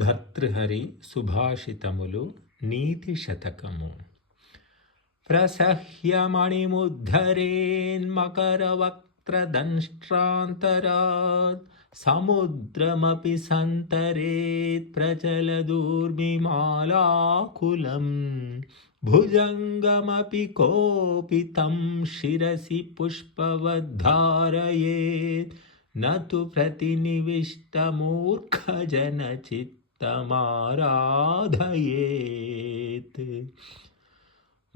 భర్తృహరి సుభాషితములు నీతి శతకము. ప్రసహ్యమణిముద్ధరేన్మకరవక్త్రదంష్ట్రాంతరాత్ సముద్రమపి సంతరేత్ ప్రచలదూర్మిమాలాకులం భుజంగమపి కోపితం శిరసి పుష్పవద్ధారయేత్ నతు ప్రతినివిష్టమూర్ఖజనచిత్తమారాధయేత్.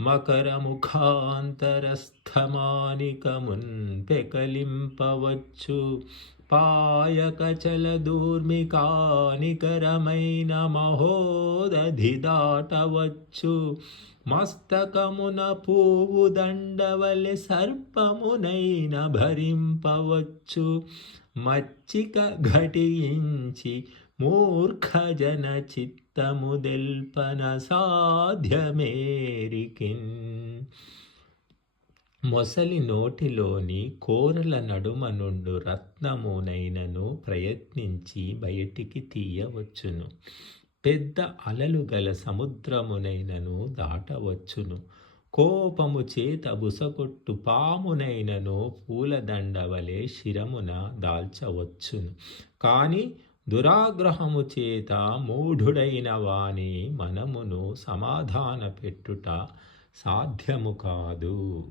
మకరముఖాంతరస్థమానికమున్ పెకలింపవచ్చు పాయకచలదూర్మికానికరమైన మహోదధి దాటవచ్చు. మస్తకమున పూవు దండవలె సర్పమునైన భరింపవచ్చు. మచ్చిక ఘటించి మూర్ఖజన చిత్తము దెల్పన సాధ్యమేరికిన్. మొసలి నోటిలోని కోరల నడుమ నుండు రత్నమునైనను ప్రయత్నించి బయటికి తీయవచ్చును. పెద్ద అలలు గల సముద్రమునైనను దాటవచ్చును. కోపము చేత బుసకొట్టు పామునైనను పూలదండవలే శిరమున దాల్చవచ్చును. కాని దురాగ్రహము చేత మూఢుడైన వాని మనమును సమాధాన పెట్టుట సాధ్యము కాదు.